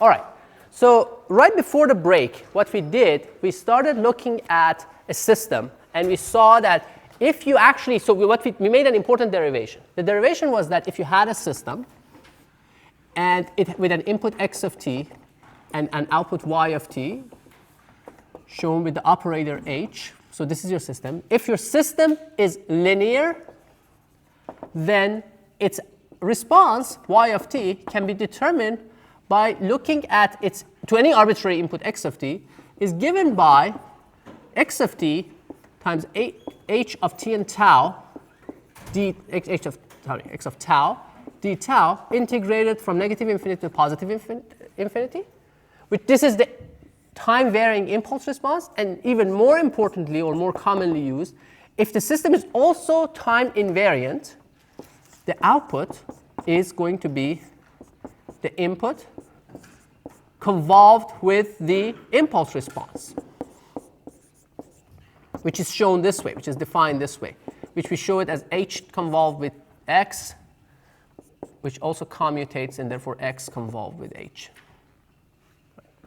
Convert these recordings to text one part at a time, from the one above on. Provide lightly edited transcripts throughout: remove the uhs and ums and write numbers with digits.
All right. So right before the break, what we did, we started looking at a system, and we saw that if you actually, so we made an important derivation. The derivation was that if you had a system, and with an input x of t and an output y of t, shown with the operator h, so this is your system. If your system is linear, then its response, y of t, can be determined by looking at its, to any arbitrary input x of t, is given by x of t times h of t and tau, x of tau, d tau, integrated from negative infinity to positive infinity. This is the time-varying impulse response, and even more importantly, or more commonly used, if the system is also time invariant, the output is going to be the input convolved with the impulse response, which is shown this way, which is defined this way, which we show it as h convolved with x, which also commutates, and therefore x convolved with h.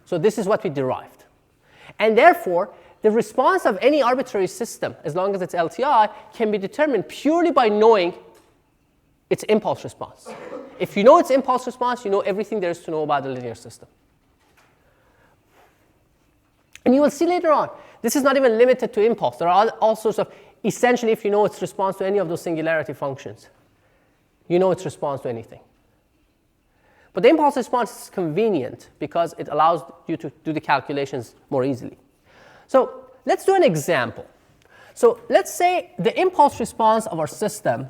So this is what we derived. And therefore, the response of any arbitrary system, as long as it's LTI, can be determined purely by knowing its impulse response. If you know its impulse response, you know everything there is to know about the linear system. And you will see later on, this is not even limited to impulse. There are all sorts of, essentially, if you know its response to any of those singularity functions, you know its response to anything. But the impulse response is convenient because it allows you to do the calculations more easily. So let's do an example. So let's say the impulse response of our system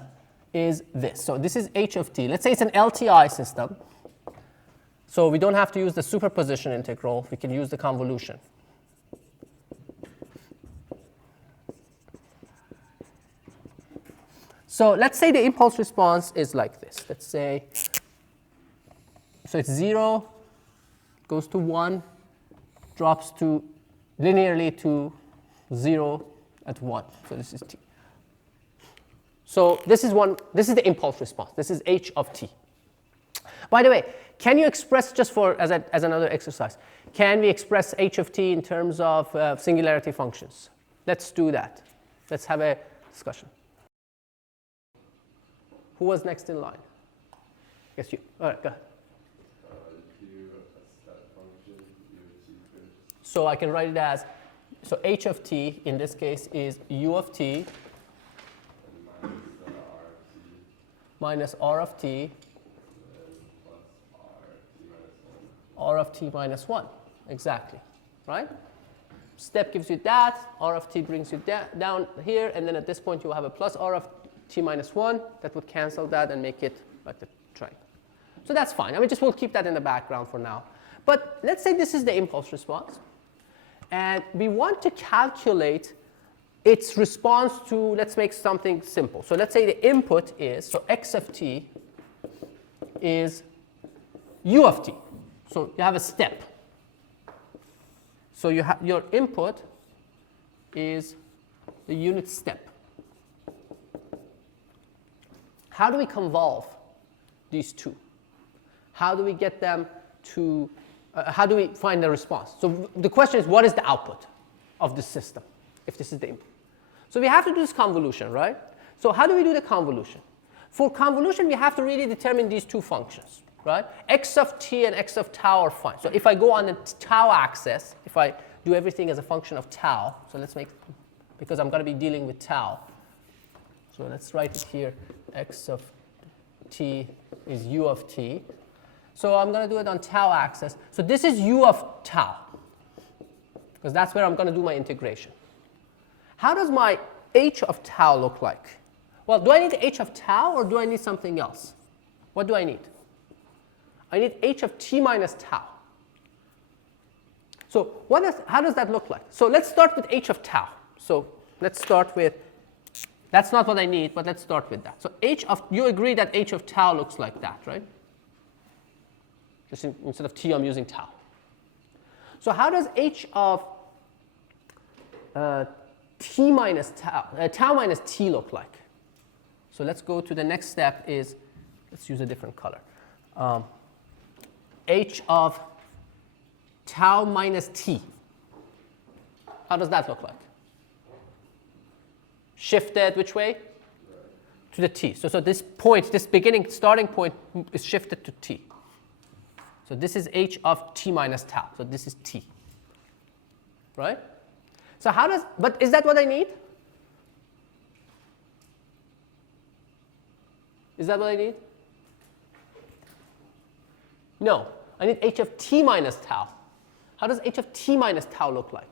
is this. So this is h of t. Let's say it's an LTI system. So we don't have to use the superposition integral. We can use the convolution. So let's say the impulse response is like this. Let's say, so it's 0, goes to 1, drops to linearly to 0 at 1. So this is t. So this is the impulse response. This is h of t. By the way, can you express, just for as another exercise, can we express h of t in terms of singularity functions? Let's do that. Let's have a discussion. Who was next in line? I guess you. All right, go ahead. So I can write it as, so h of t in this case is u of t minus r of t, r of t minus 1. Exactly, right? Step gives you that, r of t brings you down here, and then at this point you will have a plus r of t minus 1. That would cancel that and make it like the triangle. So that's fine. I mean, just we'll keep that in the background for now. But let's say this is the impulse response. And we want to calculate its response to, let's make something simple. So let's say the input is, so x of t is u of t. So you have a step. So you have your input is the unit step. How do we convolve these two? How do we get them to, how do we find the response? So the question is, what is the output of the system, if this is the input? So we have to do this convolution, right? So how do we do the convolution? For convolution, we have to really determine these two functions, right? X of t and x of tau are fine. So if I go on the tau axis, if I do everything as a function of tau, so let's make, because I'm going to be dealing with tau. So let's write it here. X of t is u of t. So I'm going to do it on tau axis. So this is u of tau, because that's where I'm going to do my integration. How does my h of tau look like? Well, do I need h of tau or do I need something else? What do I need? I need h of t minus tau. So how does that look like? So let's start with h of tau. So let's start with, that's not what I need, but let's start with that. So you agree that h of tau looks like that, right? Just instead of t, I'm using tau. So how does h of t minus tau, tau minus t look like? So let's go to the next step is, let's use a different color. H of tau minus t. How does that look like? Shifted which way? To the t. So this point, this beginning starting point is shifted to t. So this is h of t minus tau. So this is t. Right? So how does, but is that what I need? Is that what I need? No. I need h of t minus tau. How does h of t minus tau look like?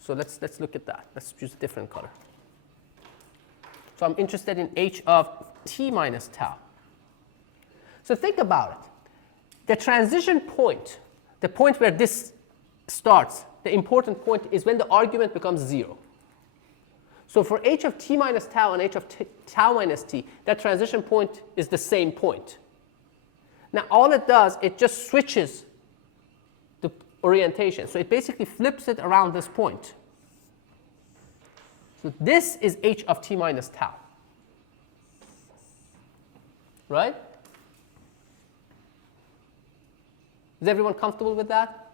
So let's look at that. Let's choose a different color. So I'm interested in h of t minus tau. So think about it. The transition point, the point where this starts, the important point is when the argument becomes 0. So for h of t minus tau and h of tau minus t, that transition point is the same point. Now all it does, it just switches the orientation. So it basically flips it around this point. So this is h of t minus tau. Right? Is everyone comfortable with that?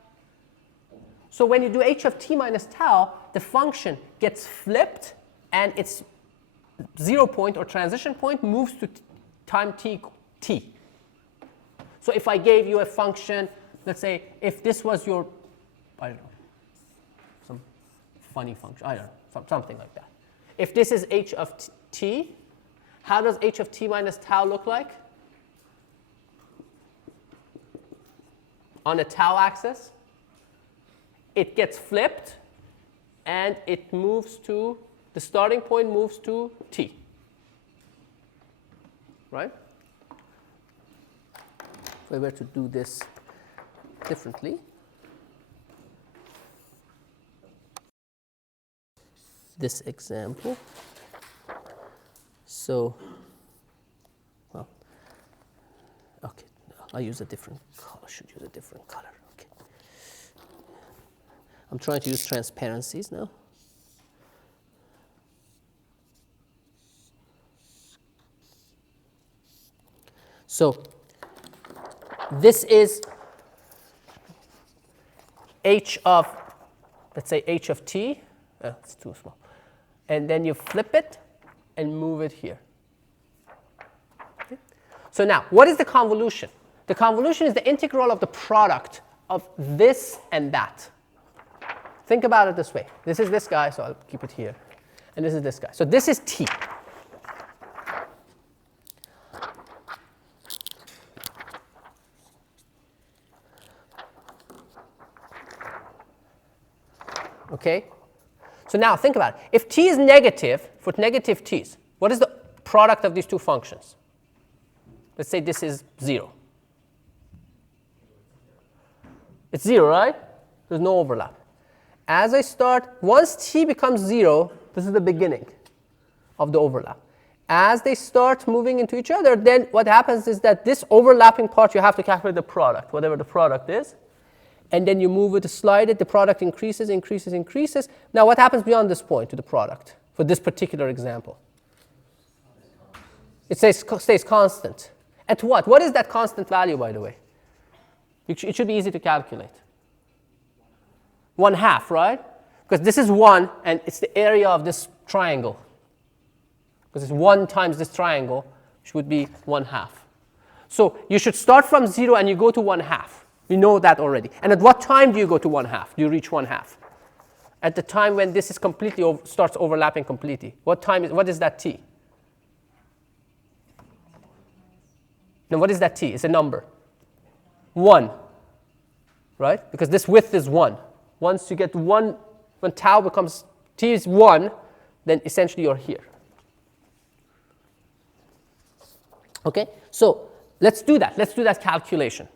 So when you do h of t minus tau, the function gets flipped and its 0 point or transition point moves to time t. So if I gave you a function, let's say if this was your, I don't know, some funny function, I don't know, something like that. If this is h of t, how does h of t minus tau look like? On a tau axis, it gets flipped and it moves to, the starting point moves to t. Right? If I were to do this differently, this example. So, well, okay, I'll use a different color. I should use a different color. Okay. I'm trying to use transparencies now. So, this is h of, let's say h of t. It's too small. And then you flip it and move it here. Okay. So now, what is the convolution? The convolution is the integral of the product of this and that. Think about it this way. This is this guy, so I'll keep it here. And this is this guy. So this is t. Okay? So now think about it. If t is negative, for negative t's, what is the product of these two functions? Let's say this is 0. It's 0, right? There's no overlap. As I start, once t becomes 0, this is the beginning of the overlap. As they start moving into each other, then what happens is that this overlapping part, you have to calculate the product, whatever the product is. And then you move it, slide it, the product increases, increases, increases. Now what happens beyond this point to the product for this particular example? It stays constant. At what? What is that constant value, by the way? It should be easy to calculate. 1/2, right? Because this is 1, and it's the area of this triangle. Because it's 1 times this triangle, which would be 1/2. So you should start from 0 and you go to 1/2. We know that already. And at what time do you go to 1/2? Do you reach 1/2? At the time when this is completely starts overlapping completely. What is that t? Now what is that t? It's a number. 1. Right? Because this width is 1. Once you get 1, when tau becomes, t is 1, then essentially you're here. Okay? So let's do that. Let's do that calculation.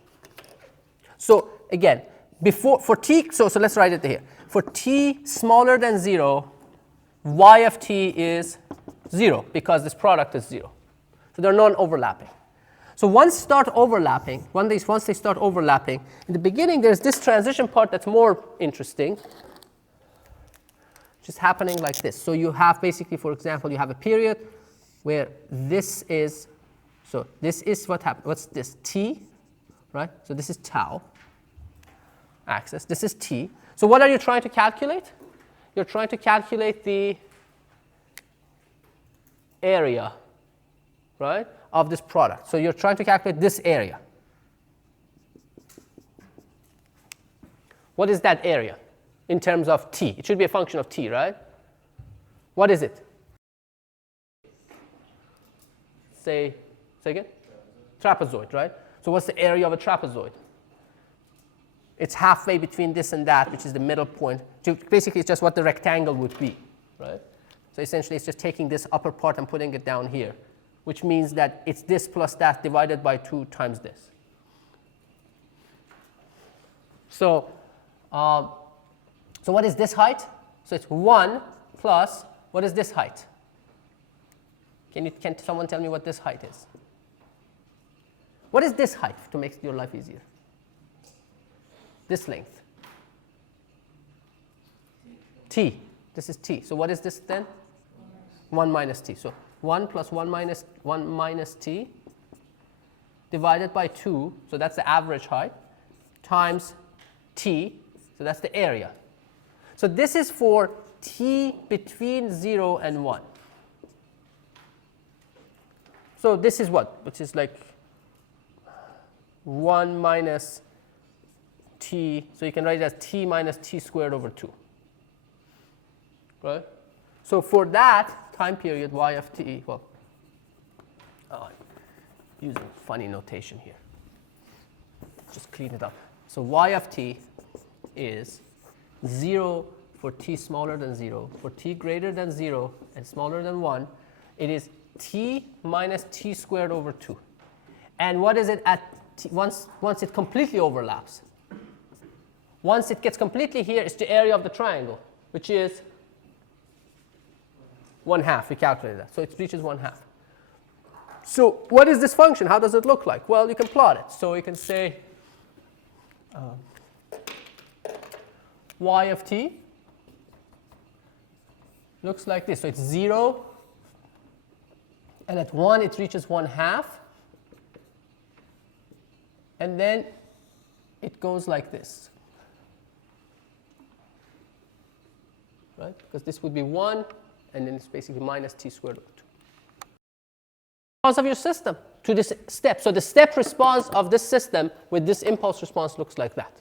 So again, for t, so let's write it here. For t smaller than 0, y of t is 0 because this product is 0. So they're non-overlapping. So once they start overlapping, in the beginning there's this transition part that's more interesting, which is happening like this. So you have basically, for example, you have a period where this is, so this is what happens. What's this? T, right? So this is tau. axis. This is t. So what are you trying to calculate? You're trying to calculate the area, right, of this product. So you're trying to calculate this area. What is that area in terms of t? It should be a function of t, right? What is it? Say again? Trapezoid, right? So what's the area of a trapezoid? It's halfway between this and that, which is the middle point. So basically, it's just what the rectangle would be, right? So essentially, it's just taking this upper part and putting it down here, which means that it's this plus that divided by 2 times this. So what is this height? So it's 1 plus, what is this height? Can someone tell me what this height is? What is this height to make your life easier? This length. T. This is t. So what is this then? 1 minus t. So 1 plus 1 minus t divided by 2, so that's the average height, times t, so that's the area. So this is for t between 0 and 1. So this is what? Which is like 1 minus t, so you can write it as t minus t squared over 2. Right? So for that time period, y of t, well, I'm using funny notation here. Just clean it up. So y of t is 0 for t smaller than 0. For t greater than 0 and smaller than 1, it is t minus t squared over 2. And what is it at t, once it completely overlaps? Once it gets completely here, it's the area of the triangle, which is 1/2. We calculated that. So it reaches 1/2. So what is this function? How does it look like? Well, you can plot it. So you can say y of t looks like this. So it's 0, and at 1 it reaches 1/2, and then it goes like this. Right? Because this would be 1, and then it's basically minus t squared over 2. Response of your system to this step. So the step response of this system with this impulse response looks like that.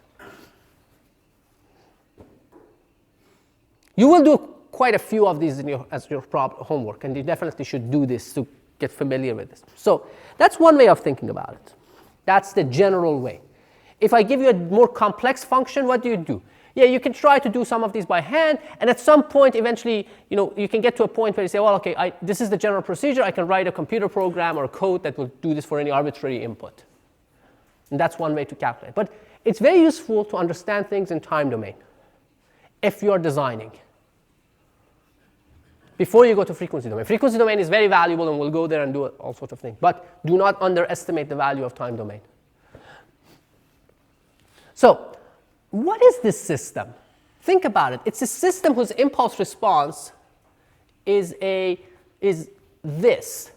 You will do quite a few of these as your homework, and you definitely should do this to get familiar with this. So that's one way of thinking about it. That's the general way. If I give you a more complex function, what do? Yeah, you can try to do some of these by hand, and at some point, eventually, you can get to a point where you say, well, okay, this is the general procedure. I can write a computer program or code that will do this for any arbitrary input. And that's one way to calculate. But it's very useful to understand things in time domain if you're designing, before you go to frequency domain. Frequency domain is very valuable, and we'll go there and do all sorts of things. But do not underestimate the value of time domain. So what is this system? Think about it. It's a system whose impulse response is this,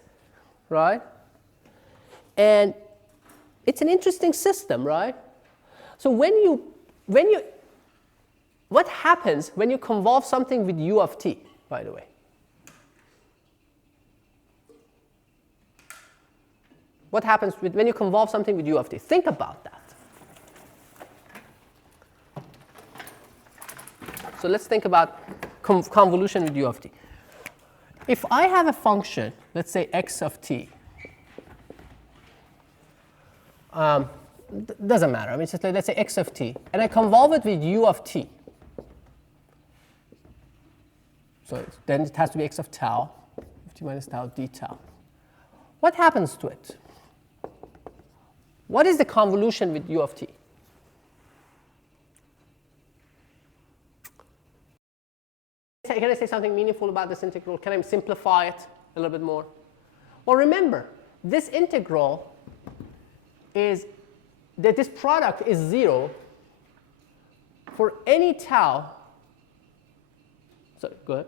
right? And it's an interesting system, right? So what happens when you convolve something with u of t, by the way? What happens when you convolve something with u of t? Think about that. So let's think about convolution with u of t. If I have a function, let's say x of t, doesn't matter. I mean, just let's say x of t, and I convolve it with u of t. So then it has to be x of tau, t minus tau d tau. What happens to it? What is the convolution with u of t? Can I say something meaningful about this integral? Can I simplify it a little bit more? Well, remember, this integral is that this product is 0 for any tau. Sorry, go ahead.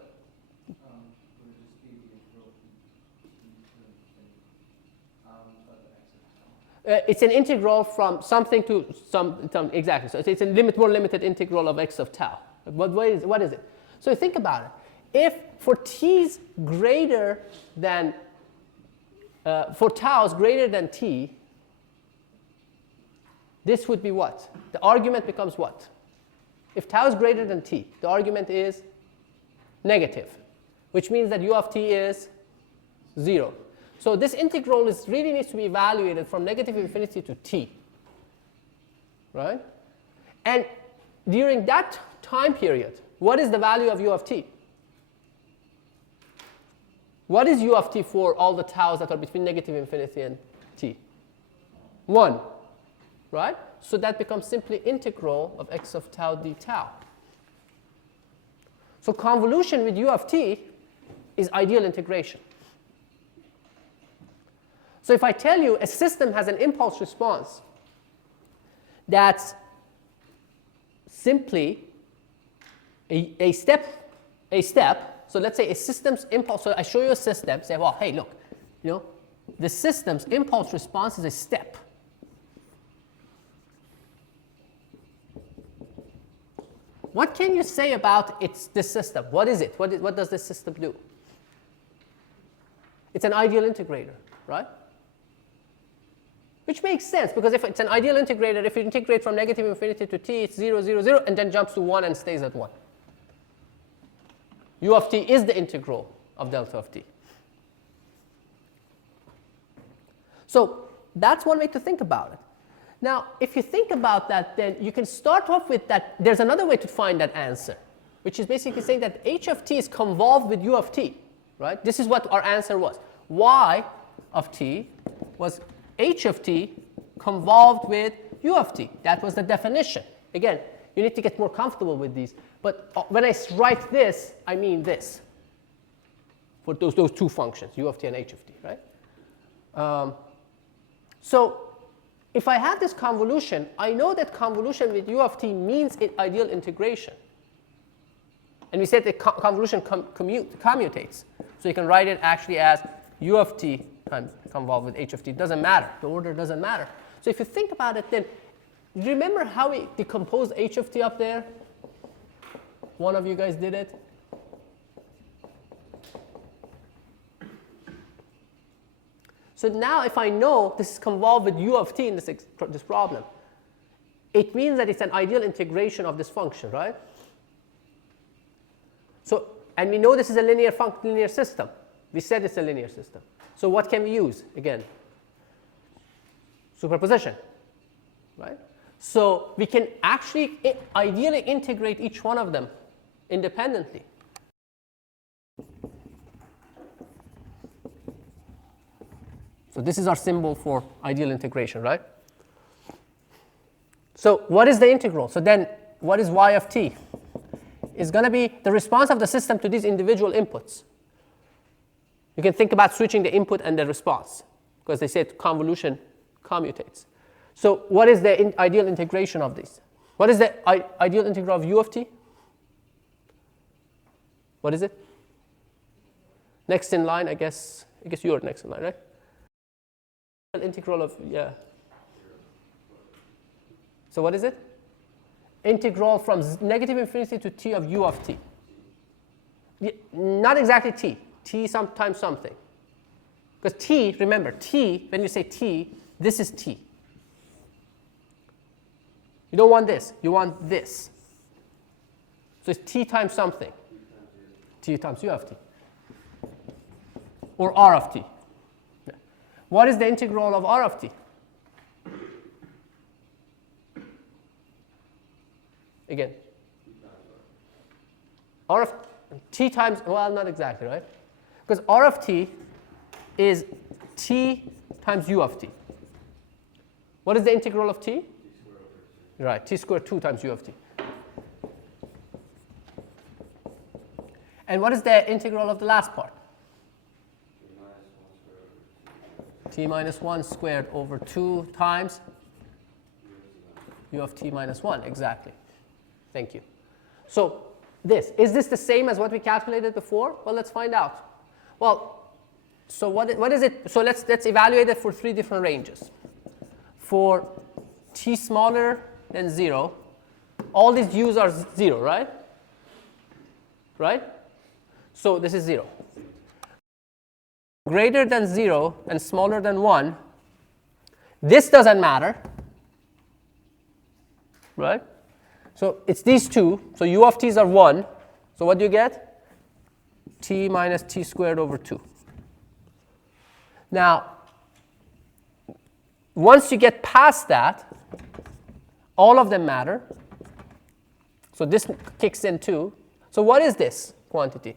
It's an integral from something to some exactly. So it's a more limited integral of x of tau. What is it? So think about it. If for t's greater than, for tau's greater than t, this would be what? The argument becomes what? If tau is greater than t, the argument is negative, which means that u of t is 0. So this integral really needs to be evaluated from negative infinity to t, right? And during that time period, what is the value of u of t? What is u of t for all the taus that are between negative infinity and t? 1, right? So that becomes simply integral of x of tau d tau. So convolution with u of t is ideal integration. So if I tell you a system has an impulse response that's simply a step, so let's say a system's impulse, so I show you a system, say, well, hey, look, the system's impulse response is a step. What can you say about this system? What is it? What does this system do? It's an ideal integrator, right? Which makes sense, because if it's an ideal integrator, if you integrate from negative infinity to t, it's 0, 0, 0, and then jumps to 1 and stays at 1. U of t is the integral of delta of t. So that's one way to think about it. Now, if you think about that, then you can start off with that. There's another way to find that answer, which is basically saying that h of t is convolved with u of t, right? This is what our answer was. Y of t was h of t convolved with u of t. That was the definition. Again, you need to get more comfortable with these. But when I write this, I mean this. For those two functions, u of t and h of t, right? So if I have this convolution, I know that convolution with u of t means ideal integration. And we said that convolution commutates. So you can write it actually as u of t times convolved with h of t. It doesn't matter. The order doesn't matter. So if you think about it, then remember how we decomposed h of t up there? One of you guys did it. So now if I know this is convolved with u of t in this problem, it means that it's an ideal integration of this function, right? So, and we know this is a linear system. We said it's a linear system. So what can we use? Again, superposition, right? So we can actually ideally integrate each one of them independently. So this is our symbol for ideal integration, right? So what is the integral? So then what is y of t? It's going to be the response of the system to these individual inputs. You can think about switching the input and the response, because they said convolution commutates. So what is the ideal integration of these? What is the ideal integral of u of t? What is it? Next in line, I guess you're next in line, right? Integral of, yeah. So what is it? Integral from negative infinity to t of u of t. Yeah, not exactly t. T times something. Because t, remember, t, when you say t, this is t. You don't want this. You want this. So it's t times something. T times u of t. Or r of t. What is the integral of r of t? Again, r of t times, well, not exactly, right? Because r of t is t times u of t. What is the integral of t? Right, t squared 2 times u of t. And what is the integral of the last part? T minus 1 squared over 2 times u of t minus 1, exactly. Thank you. So is this the same as what we calculated before? Well, let's find out. Well, so what is it? So let's evaluate it for 3 different ranges. for t smaller than 0, all these u's are 0, right? Right? So this is 0. Greater than 0 and smaller than 1, this doesn't matter, right? So it's these two. So u of t's are 1. So what do you get? T minus t squared over 2. Now, once you get past that, all of them matter. So this kicks in too. So what is this quantity?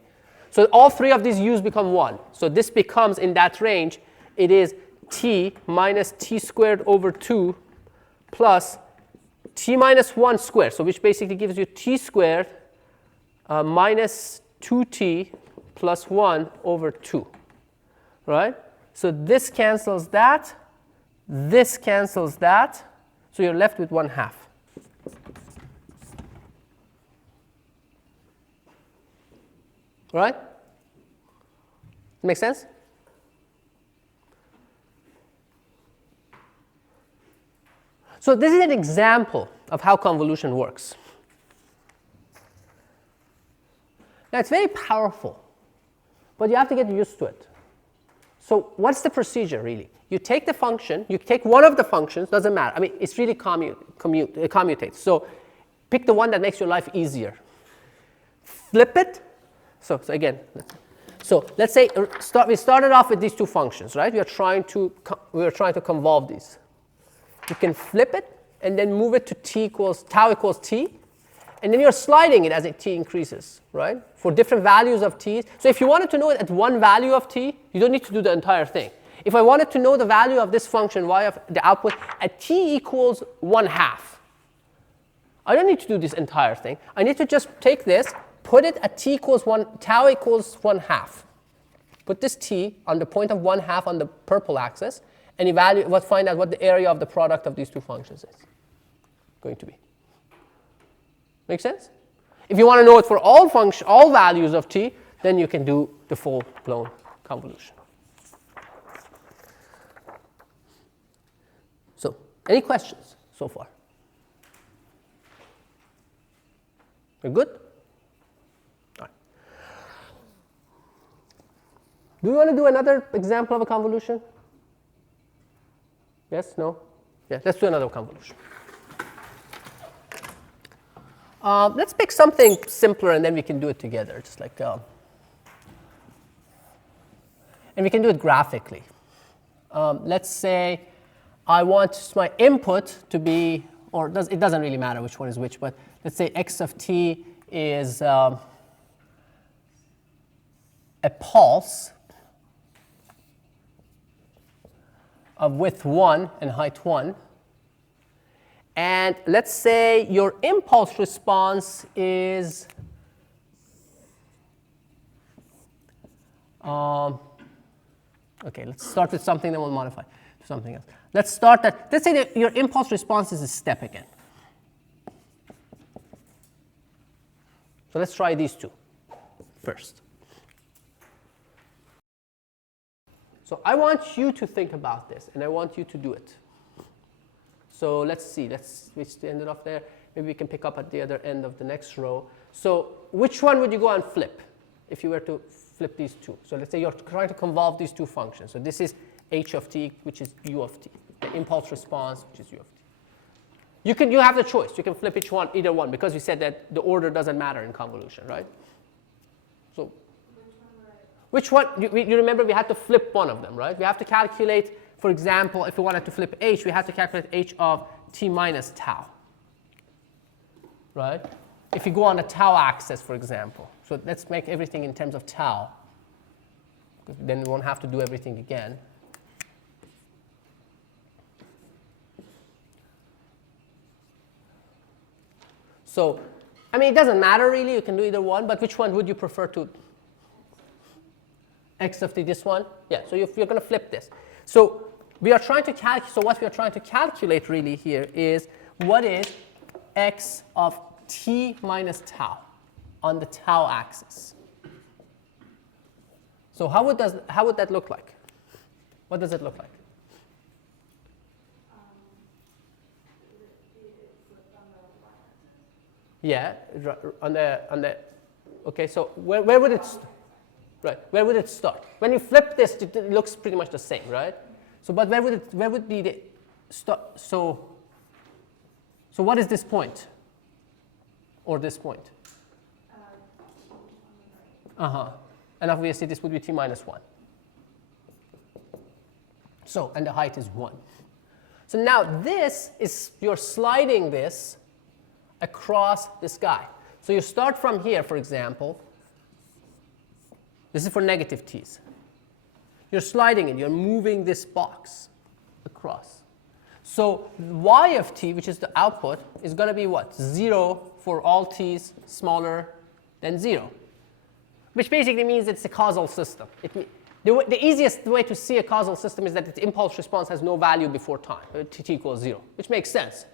So all three of these u's become 1. So this becomes, in that range, it is t minus t squared over 2 plus t minus 1 squared. So which basically gives you t squared minus 2t plus 1 over 2. Right? So this cancels that. This cancels that. So you're left with 1/2. Right? Make sense? So this is an example of how convolution works. Now it's very powerful, but you have to get used to it. So what's the procedure really? You take the function, you take one of the functions, doesn't matter. I mean, it's really commutates. So pick the one that makes your life easier. Flip it. So again, so let's say we started off with these two functions, right? We are trying to convolve these. You can flip it and then move it to tau equals t, and then you're sliding it as t increases, right? For different values of t. So if you wanted to know it at one value of t, you don't need to do the entire thing. If I wanted to know the value of this function, y of the output, at t equals 1/2, I don't need to do this entire thing. I need to just take this, put it at t equals 1, tau equals 1/2. Put this t on the point of 1/2 on the purple axis, and find out what the area of the product of these two functions is going to be. Make sense? If you want to know it for all values of t, then you can do the full-blown convolution. So, any questions so far? We're good? All right. Do you want to do another example of a convolution? Yes? No? Yeah, let's do another convolution. Let's pick something simpler and then we can do it together, just like, and we can do it graphically. Let's say I want my input to be, it doesn't really matter which one is which, but let's say x of t is a pulse of width 1 and height 1. And let's say your impulse response is okay, let's start with something, then we'll modify to something else. Let's say that your impulse response is a step again. So let's try these two first. So I want you to think about this, and I want you to do it. So let's see, let's switch the end off there. Maybe we can pick up at the other end of the next row. So which one would you go and flip if you were to flip these two? So let's say you're trying to convolve these two functions. So this is h of t, which is u of t. The impulse response, which is u of t. You have the choice. You can flip either one, because we said that the order doesn't matter in convolution, right? So which one? You remember we had to flip one of them, right? We have to calculate. For example, if we wanted to flip h, we have to calculate h of t minus tau, right? If you go on the tau axis, for example. So let's make everything in terms of tau, because then we won't have to do everything again. So, I mean, it doesn't matter really. You can do either one, but which one would you prefer to? X of t, this one? Yeah, so you're going to flip this. So we are trying to calculate, so what we are trying to calculate really here is what is x of t minus tau on the tau axis. So how would that look like? What does it look like? Yeah, on the okay, so where would it right? Where would it start? When you flip this, it looks pretty much the same, right? So, but where would be the start? So what is this point? Or this point? And obviously this would be t minus 1. So, and the height is 1. So now this is, you're sliding this across this guy. So you start from here, for example. This is for negative t's. You're sliding it. You're moving this box across. So y of t, which is the output, is going to be what? 0 for all t's smaller than 0. Which basically means it's a causal system. The easiest way to see a causal system is that its impulse response has no value before time, t equals 0, which makes sense.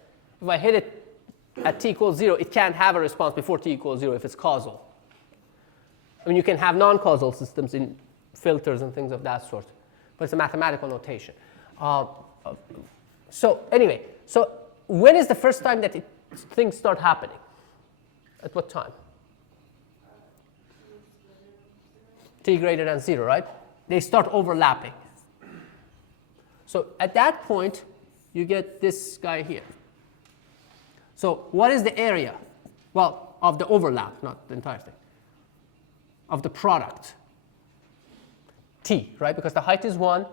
If I hit it at t equals 0, it can't have a response before t equals 0 if it's causal. I mean, you can have non-causal systems in filters and things of that sort, but it's a mathematical notation. So anyway, so when is the first time that things start happening? At what time? T greater than 0, right? They start overlapping. So at that point, you get this guy here. So what is the area? Well, of the overlap, not the entire thing. Of the product. T, right? Because the height is 1.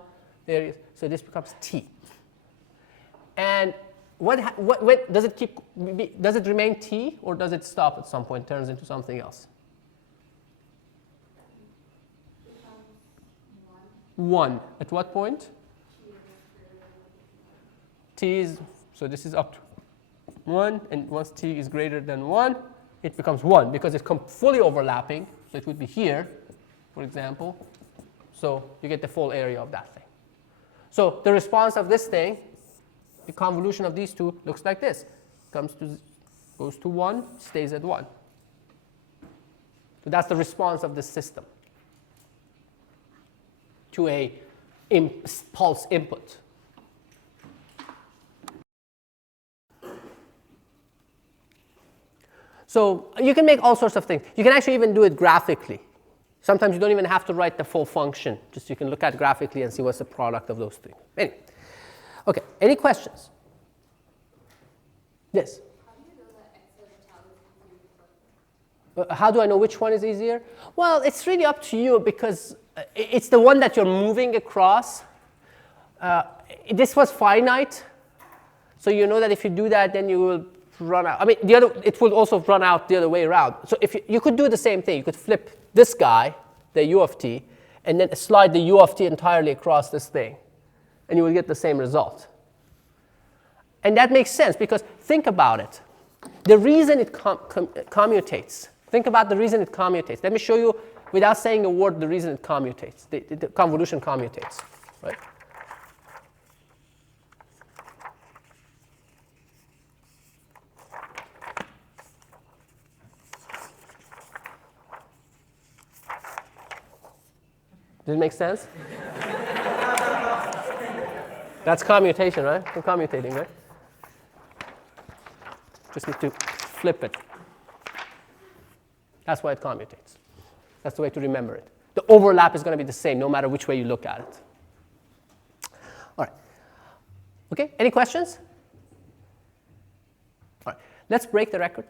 There it is. So this becomes T. And what does it keep? Does it remain T, or does it stop at some point, turns into something else? 1. At what point? T is, so this is up to 1, and once t is greater than 1, it becomes 1 because it's fully overlapping. So it would be here, for example. So you get the full area of that thing. So the response of this thing, the convolution of these two, looks like this. Goes to 1, stays at 1. So that's the response of the system to a pulse input. So you can make all sorts of things. You can actually even do it graphically. Sometimes you don't even have to write the full function. Just you can look at it graphically and see what's the product of those things. Anyway. Okay, any questions? Yes? How do I know which one is easier? Well, it's really up to you because it's the one that you're moving across. This was finite, so you know that if you do that, then you will run out. I mean, it will also run out the other way around. So if you could do the same thing. You could flip this guy, the u of t, and then slide the u of t entirely across this thing, and you will get the same result. And that makes sense because think about it. The reason it commutates. Think about the reason it commutates. Let me show you, without saying a word, the reason it commutates. The convolution commutates, right? Does it make sense? That's commutation, right? We're commutating, right? Just need to flip it. That's why it commutates. That's the way to remember it. The overlap is going to be the same no matter which way you look at it. All right. Okay, any questions? All right, let's break the record.